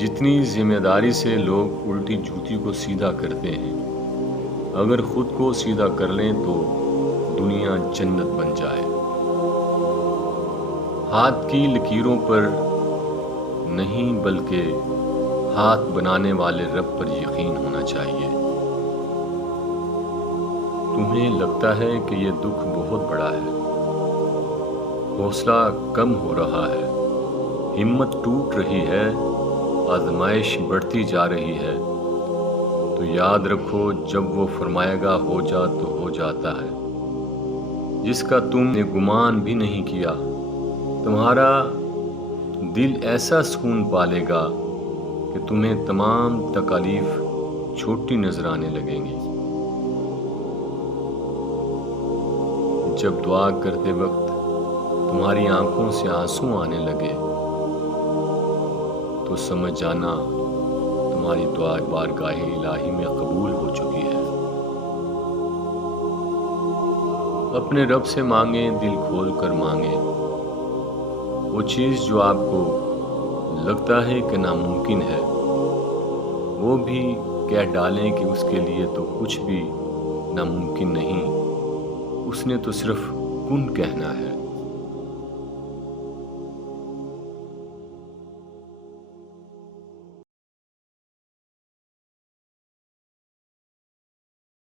جتنی ذمہ داری سے لوگ الٹی جوتی کو سیدھا کرتے ہیں، اگر خود کو سیدھا کر لیں تو دنیا جنت بن جائے۔ ہاتھ کی لکیروں پر نہیں بلکہ ہاتھ بنانے والے رب پر یقین ہونا چاہیے۔ تمہیں لگتا ہے کہ یہ دکھ بہت بڑا ہے، حوصلہ کم ہو رہا ہے، ہمت ٹوٹ رہی ہے، آزمائش بڑھتی جا رہی ہے، تو یاد رکھو جب وہ فرمائے گا ہو جا تو ہو جاتا ہے، جس کا تم نے گمان بھی نہیں کیا۔ تمہارا دل ایسا سکون پالے گا کہ تمہیں تمام تکالیف چھوٹی نظر آنے لگیں گی۔ جب دعا کرتے وقت تمہاری آنکھوں سے آنسو آنے لگے تو سمجھ جانا تمہاری دعا بارگاہ الہی میں قبول ہو چکی ہے۔ اپنے رب سے مانگیں، دل کھول کر مانگیں۔ وہ چیز جو آپ کو لگتا ہے کہ ناممکن ہے، وہ بھی کہہ ڈالیں کہ اس کے لیے تو کچھ بھی ناممکن نہیں، اس نے تو صرف کن کہنا ہے۔